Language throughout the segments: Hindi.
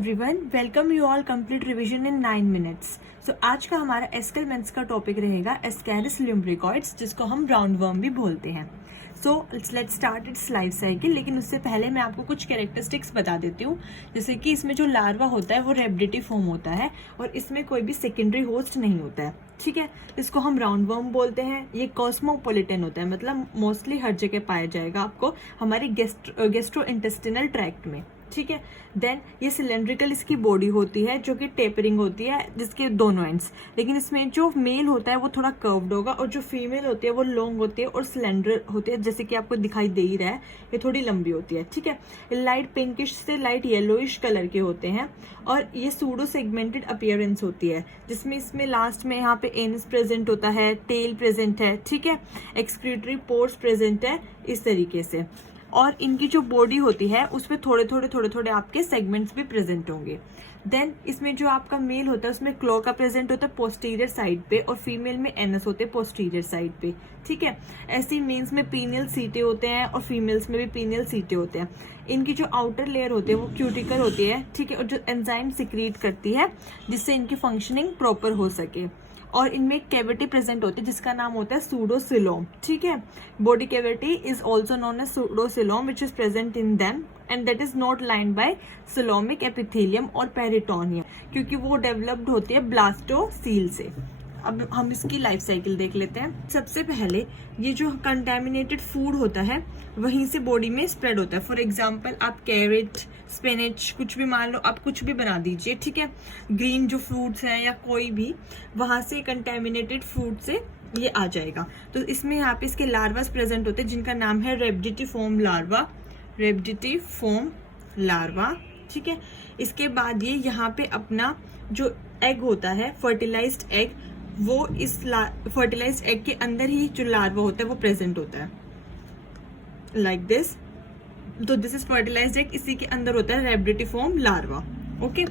Everyone, welcome you all complete revision in 9 minutes. So आज का हमारा एस्केलमेंट्स का टॉपिक रहेगा एस्कैरिस लुम्ब्रिकॉइड्स, जिसको हम राउंड वर्म भी बोलते हैं। So let's start it's life cycle. लेकिन उससे पहले मैं आपको कुछ कैरेक्टरिस्टिक्स बता देती हूँ। जैसे कि इसमें जो लार्वा होता है वो रेप्डिटिव फॉर्म होता है और इसमें कोई भी सेकेंडरी होस्ट नहीं होता है। ठीक है, इसको हम राउंड वर्म बोलते हैं। ये कॉस्मोपोलिटन होता है, मतलब मोस्टली हर जगह पाया जाएगा आपको हमारी गेस्ट्रो इंटेस्टिनल ट्रैक्ट में। ठीक है, देन ये सिलेंड्रिकल इसकी बॉडी होती है जो कि टेपरिंग होती है जिसके दोनों एंड्स। लेकिन इसमें जो मेल होता है वो थोड़ा कर्व्ड होगा और जो फीमेल होती है वो लॉन्ग होती है और सिलेंडर होती है, जैसे कि आपको दिखाई दे ही रहा है, ये थोड़ी लंबी होती है। ठीक है, लाइट पिंकिश से लाइट येलोइश कलर के होते हैं और ये सूडो सेगमेंटेड अपीयरेंस होती है, जिसमें इसमें लास्ट में यहाँ पे एनस प्रेजेंट होता है, टेल प्रेजेंट है। ठीक है, एक्सक्रीटरी पोर्स प्रेजेंट है इस तरीके से। और इनकी जो बॉडी होती है उसमें थोड़े थोड़े आपके सेगमेंट्स भी प्रेजेंट होंगे। देन इसमें जो आपका मेल होता है उसमें क्लो का प्रेजेंट होता है पोस्टीरियर साइड पे और फीमेल में एनस होते हैं पोस्टीरियर साइड पे। ठीक है, ऐसी मेल्स में पीनियल सीटे होते हैं और फीमेल्स में भी पीनियल सीटे होते हैं। इनकी जो आउटर लेयर होती है वो क्यूटिकल होती है। ठीक है, और जो एंजाइम सिक्रीट करती है जिससे इनकी फंक्शनिंग प्रॉपर हो सके। और इनमें एक कैविटी प्रेजेंट होती है जिसका नाम होता है सूडोसिलोम। ठीक है, body cavity is also known as pseudocoelom which is present in them and that is not lined by coelomic epithelium और पेरिटोनियम, क्योंकि वो डेवलप्ड होती है ब्लास्टोसील से। अब हम इसकी लाइफ साइकिल देख लेते हैं। सबसे पहले ये जो कंटेमिनेटेड फूड होता है वहीं से बॉडी में स्प्रेड होता है। फॉर एग्जांपल आप कैरेट, स्पिनच, कुछ भी मान लो, आप कुछ भी बना दीजिए। ठीक है, ग्रीन जो फ्रूट्स हैं या कोई भी, वहां से कंटेमिनेटेड फूड से ये आ जाएगा। तो इसमें यहाँ पे इसके लार्वास प्रेजेंट होते हैं जिनका नाम है रेप्डिटिफॉर्म लार्वा। रेप्डिटिफॉर्म लार्वा। ठीक है, इसके बाद ये यहाँ पे अपना जो एग होता है, फर्टिलाइज्ड एग, वो इस फर्टिलाइज्ड एग के अंदर ही जो लार्वा होता है वो प्रेजेंट होता है लाइक दिस। तो दिस इज फर्टिलाइज्ड एग, इसी के अंदर होता है रेप्डिटिफॉर्म लार्वा। ओके,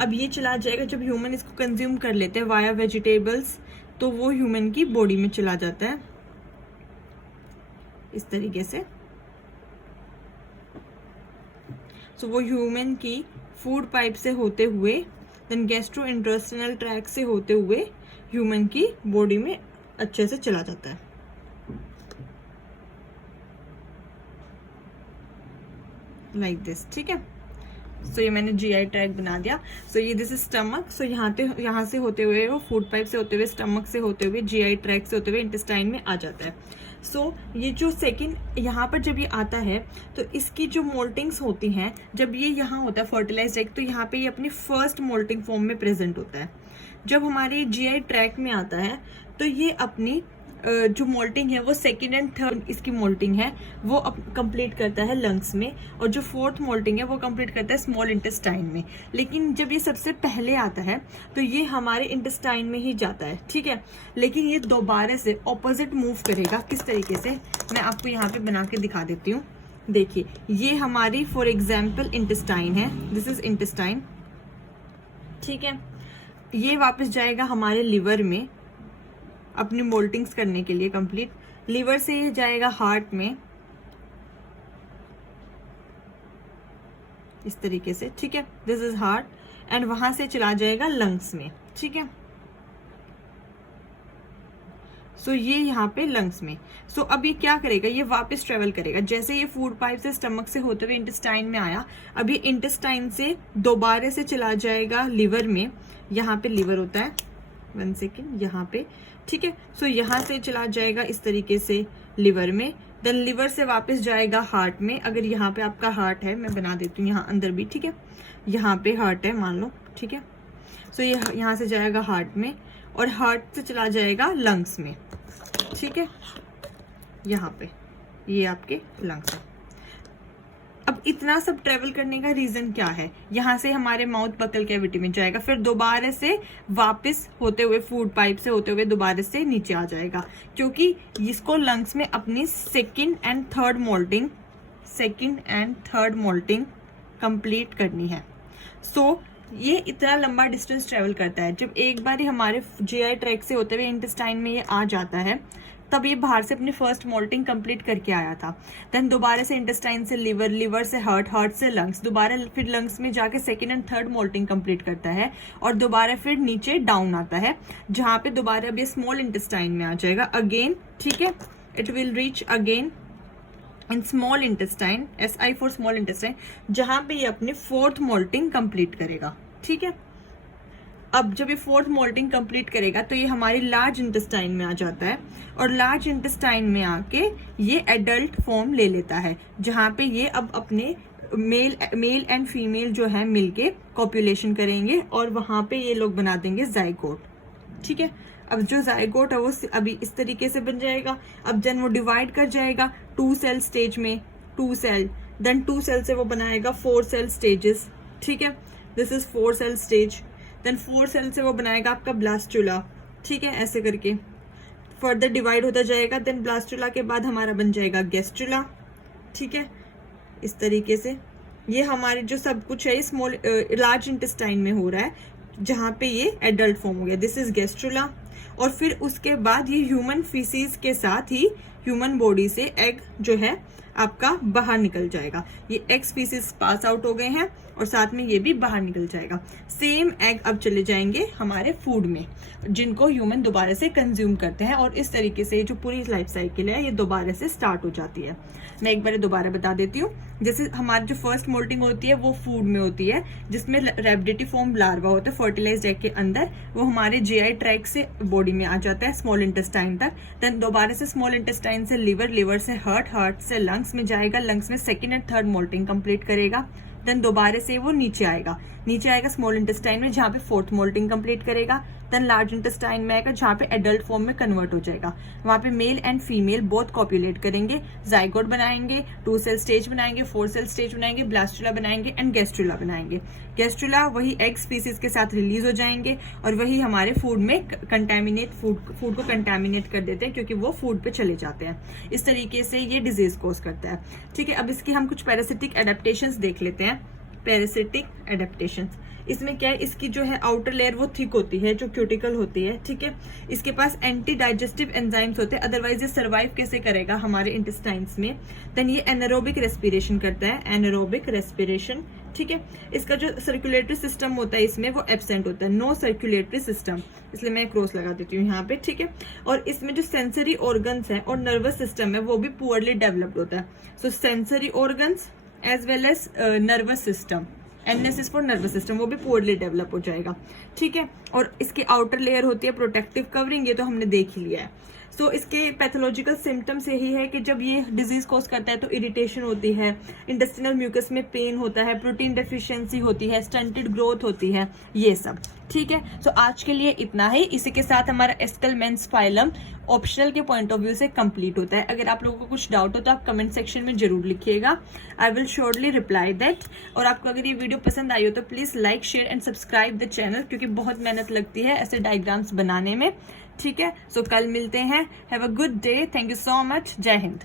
अब ये चला जाएगा जब ह्यूमन इसको कंज्यूम कर लेते हैं वाया वेजिटेबल्स, तो वो ह्यूमन की बॉडी में चला जाता है इस तरीके से। सो वो ह्यूमन की फूड पाइप से होते हुए देन गैस्ट्रो इंटेस्टिनल ट्रैक्ट से होते हुए ह्यूमन की बॉडी में अच्छे से चला जाता है लाइक दिस। ठीक है, सो ये मैंने जीआई ट्रैक्ट बना दिया। सो ये दिस इज स्टमक। सो यहाँ से होते हुए वो फूड पाइप से होते हुए, स्टमक से होते हुए, जीआई ट्रैक्ट से होते हुए इंटेस्टाइन में आ जाता है। सो ये जो सेकंड यहाँ पर जब ये आता है तो इसकी जो मोल्टिंग्स होती हैं, जब ये यहाँ होता है फर्टिलाइज्ड एग, तो यहाँ पे ये अपनी फर्स्ट मोल्टिंग फॉर्म में प्रेजेंट होता है। जब हमारे जीआई ट्रैक्ट में आता है तो ये अपनी जो मोल्टिंग है वो सेकेंड एंड थर्ड इसकी मोल्टिंग है वो कंप्लीट करता है लंग्स में, और जो फोर्थ मोल्टिंग है वो कंप्लीट करता है स्मॉल इंटेस्टाइन में। लेकिन जब ये सबसे पहले आता है तो ये हमारे इंटेस्टाइन में ही जाता है। ठीक है, लेकिन ये दोबारा से ऑपोजिट मूव करेगा। किस तरीके से, मैं आपको यहाँ पे बना के दिखा देती हूँ। देखिए, ये हमारी फॉर एग्जाम्पल इंटेस्टाइन है, दिस इज इंटेस्टाइन। ठीक है, ये वापस जाएगा हमारे लिवर में अपनी मोल्टिंग्स करने के लिए कंप्लीट। लिवर से ये जाएगा हार्ट में इस तरीके से। ठीक है, दिस इज हार्ट एंड वहां से चला जाएगा लंग्स में। ठीक है, सो ये यहाँ पे लंग्स में। सो अब ये क्या करेगा, ये वापस ट्रेवल करेगा। जैसे ये फूड पाइप से स्टमक से होते हुए इंटेस्टाइन में आया, अब ये इंटेस्टाइन से दोबारा से चला जाएगा लिवर में। यहाँ पे लिवर होता है, 1 सेकेंड, यहाँ पे। ठीक है, सो यहाँ से चला जाएगा इस तरीके से लिवर में, देन लिवर से वापस जाएगा हार्ट में। अगर यहाँ पे आपका हार्ट है, मैं बना देती हूँ यहाँ अंदर भी। ठीक है, यहाँ पे हार्ट है मान लो। ठीक है, सो ये यहाँ से जाएगा हार्ट में और हार्ट से चला जाएगा लंग्स में। ठीक है, यहाँ पे ये आपके लंग्स है। अब इतना सब ट्रेवल करने का रीजन क्या है, यहाँ से हमारे माउथ बकल कैविटी में जाएगा, फिर दोबारा से वापस होते हुए फूड पाइप से होते हुए दोबारा से नीचे आ जाएगा, क्योंकि इसको लंग्स में अपनी second and third molting complete करनी है। सो ये इतना लंबा डिस्टेंस ट्रेवल करता है। जब एक बार ही हमारे जीआई ट्रैक्ट से होते हुए इंटेस्टाइन में ये आ जाता है, तब ये बाहर से अपनी फर्स्ट मोल्टिंग कंप्लीट करके आया था। देन दोबारा से इंटेस्टाइन से लिवर, लिवर से हार्ट, हार्ट से लंग्स, दोबारा फिर लंग्स में जाके second and third molting complete करता है और दोबारा फिर नीचे डाउन आता है, जहां पे दोबारा अब ये स्मॉल इंटेस्टाइन में आ जाएगा अगेन। ठीक है, it will reach again in small intestine, SI for small intestine, जहां पे ये अपनी फोर्थ मोल्टिंग कंप्लीट करेगा। ठीक है, अब जब ये फोर्थ मोल्टिंग कंप्लीट करेगा तो ये हमारी लार्ज इंटेस्टाइन में आ जाता है और लार्ज इंटेस्टाइन में आके ये एडल्ट फॉर्म ले लेता है, जहां पे ये अब अपने मेल एंड फीमेल जो है मिलके कॉपुलेशन करेंगे और वहां पे ये लोग बना देंगे जाइगोट। ठीक है, अब जो जाइगोट है वो अभी इस तरीके से बन जाएगा। अब जन वो डिवाइड कर जाएगा 2 सेल स्टेज में, 2 सेल, देन 2 सेल से वो बनाएगा 4 सेल स्टेजेस। ठीक है, this is 4 cell stage. Then 4 cell से वो बनाएगा आपका ब्लास्टुला। ठीक है, ऐसे करके फर्दर डिवाइड होता जाएगा। देन ब्लास्टुला के बाद हमारा बन जाएगा गैस्ट्रुला। ठीक है, इस तरीके से ये हमारे जो सब कुछ है स्मॉल लार्ज इंटेस्टाइन में हो रहा है, जहां पे ये एडल्ट फॉर्म हो गया। This is gastrula. और फिर उसके बाद ये ह्यूमन फीसिस के साथ ही ह्यूमन बॉडी से एग जो है आपका बाहर निकल जाएगा। ये एग स्पीसीज पास आउट हो गए हैं और साथ में ये भी बाहर निकल जाएगा। सेम एग अब चले जाएंगे हमारे फूड में, जिनको ह्यूमन दोबारा से कंज्यूम करते हैं और इस तरीके से जो पूरी लाइफ साइकिल है ये दोबारा से स्टार्ट हो जाती है। मैं एक बार दोबारा बता देती हूँ। जैसे हमारी जो फर्स्ट मोल्टिंग होती है वो फूड में होती है, जिसमें रैबिडिटिफॉर्म लार्वा होता है फर्टिलाइज्ड एग के अंदर, वो हमारे GI ट्रैक्ट से बॉडी में आ जाता है स्मॉल इंटेस्टाइन तक। देन दोबारा से स्मॉल इंटेस्टाइन से लिवर, लिवर से हार्ट, हार्ट से लंग्स में जाएगा, लंग्स में second and third molting complete करेगा। देन दोबारा से वो नीचे आएगा स्मॉल इंटेस्टाइन में, जहां पे फोर्थ मोल्टिंग कंप्लीट करेगा। देन लार्ज इंटेस्टाइन में आएगा, जहां पे एडल्ट फॉर्म में कन्वर्ट हो जाएगा। वहां पे male and female both copulate करेंगे, जाइगोट बनाएंगे, 2 सेल स्टेज बनाएंगे, 4 सेल स्टेज बनाएंगे, ब्लास्टुला बनाएंगे एंड गैस्ट्रुला बनाएंगे। गैस्ट्रुला वही एग स्पीसीज के साथ रिलीज हो जाएंगे और वही हमारे फूड में फूड को कंटेमिनेट कर देते हैं, क्योंकि वो फूड पे चले जाते हैं। इस तरीके से ये डिजीज कोज करता है। ठीक है, अब इसकी हम कुछ पैरासिटिक एडेप्टेशंस देख लेते हैं। पैरासिटिक एडेप्टेशंस, इसमें क्या है, इसकी जो है आउटर लेयर वो थिक होती है, जो क्यूटिकल होती है। ठीक है, इसके पास एंटी डाइजेस्टिव एंजाइम्स होते हैं, अदरवाइज ये सर्वाइव कैसे करेगा हमारे इंटेस्टाइन्स में। देन ये एनारोबिक रेस्पिरेशन करता है, एनारोबिक रेस्पिरेशन। ठीक है, इसका जो सर्कुलेटरी सिस्टम होता है इसमें वो एब्सेंट होता है, नो सर्कुलेटरी सिस्टम, इसलिए मैं क्रॉस लगा देती हूँ यहाँ पे। ठीक है, और इसमें जो सेंसरी ऑर्गन्स है और नर्वस सिस्टम है वो भी पुअरली डेवलप्ड होता है। So sensory organs as well as nervous system, NS is for nervous system, वो भी पुअरली डेवलप हो जाएगा। ठीक है, और इसकी आउटर लेयर होती है प्रोटेक्टिव कवरिंग, ये तो हमने देख ही लिया है। सो इसके पैथोलॉजिकल सिम्टम्स यही है कि जब ये डिजीज कॉज करता है तो इरिटेशन होती है, इंटेस्टिनल म्यूकस में पेन होता है, प्रोटीन डेफिशिएंसी होती है, स्टंटेड ग्रोथ होती है, ये सब। ठीक है, सो आज के लिए इतना ही। इसी के साथ हमारा एस्केलमेंट्स फाइलम ऑप्शनल के पॉइंट ऑफ व्यू से कंप्लीट होता है। अगर आप लोगों को कुछ डाउट हो तो आप कमेंट सेक्शन में जरूर लिखिएगा, I will surely reply that. और आपको अगर ये वीडियो पसंद आई हो तो please like, share and subscribe the channel, क्योंकि बहुत मेहनत लगती है ऐसे डायग्राम्स बनाने में। ठीक है, सो कल मिलते हैं। Have a good day, thank you so much, जय हिंद।